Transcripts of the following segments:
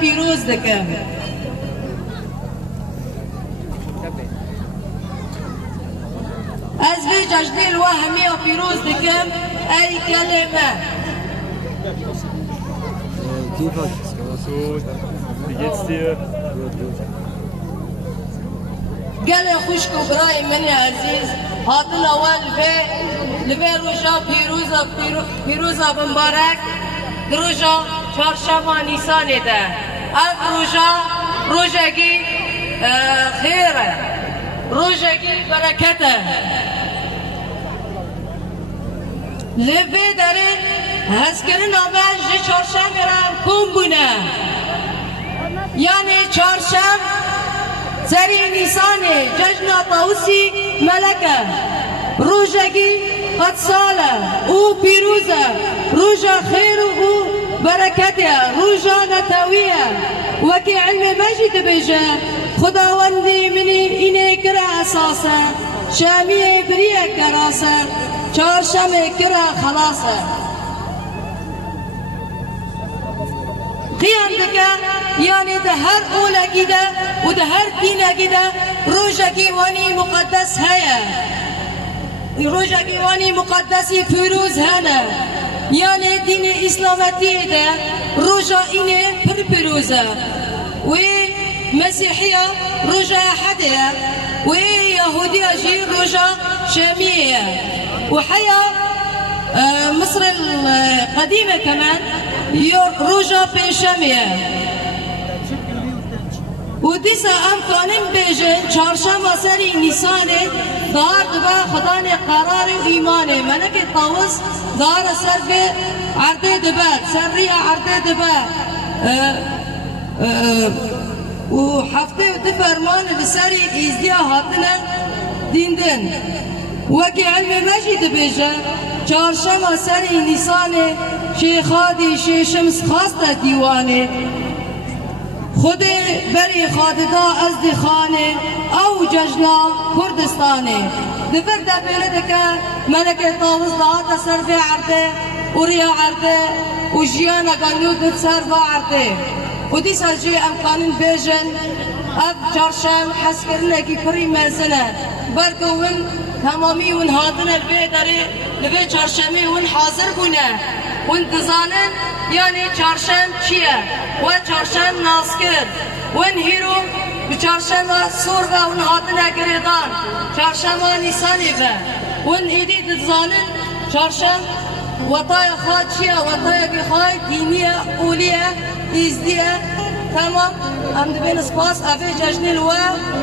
پیروز دکم از به جشن الوهمی پیروز دکم ای کلمه كيفك؟ Gut, wie geht's dir? گل خوشک و برای من عزیز هاتن اول لبه روژا پیروزا بمبارک روژا چهارشنبه نیسان ده اف روژگی خیره روژگی برکته لبه داره هزکرین آمن جه چهارشنبه را کن بونه یعنی چهارشنبه سری نیسانه جشن طاوسی ملکه روژگی قد ساله او پیروزه روژا خیر و برکته روژا نتاویه وکی علم مجید بیجه خداوندی منی اینه کرا اساسه شامیه بریه کراسه چهارشنبه کرا خلاصه قیام دکه یعنی ده هر اولگی ده و ده هر دینگی ده روژگی وانی مقدس هیا روژگی وانی مقدسی پیروز هنه یعنی دین اسلامتی ده روژا اینه پر پیروزه و مسیحیه روژا احده و یهودیه جی روژا شامیه و حیا مصر القديمة كمان روجا بيشامية وديسا ام قانون بيجن چهارشنبه سری نیسانه دار دبا خدان قرار و ایمانه ملک طاوس دار سر به عرضه دبا سری عرضه دبا و هفته و فرمان لسری ازدیا هاتنا دیندن وکی علم مجید بیجه چهارشنبه سری نیسانه شیخادی شیشمس خواست دیوانه خود بری خاددا از دی خانه او ججنا کردستانه دفر دا بیلده که ملک طاوز دهات سرف عرده و ریا عرده و جیان اگانیو دد سرف عرده و دیسا جی امکانین بیجن اب چهارشنبه حس کرنه کی پری مرزنه برگوون تمامی ون هاتن البی داره لبی چهارشنبه ون حاضر بونه ون دزانن یعنی چهارشنبه چیه و چهارشنبه ناسکر ون هیرو به چهارشنبه سور و ون هاتن گریدان چهارشنبه نیسانی به ون ایدی دزانن چهارشنبه وطای خواه چیه وطای که خواه دینیه اولیه ازدیه تمام ام دبین سپاس اوه جشن الوا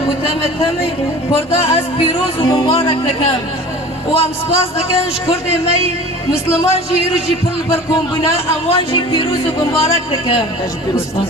و تمتمی کرده از پیروز و مبارک دکم و ام سپاس دکنش کرده می مسلمان جی رو جی پل بر کن بنا اموان جی پیروز و مبارک دکم سپاس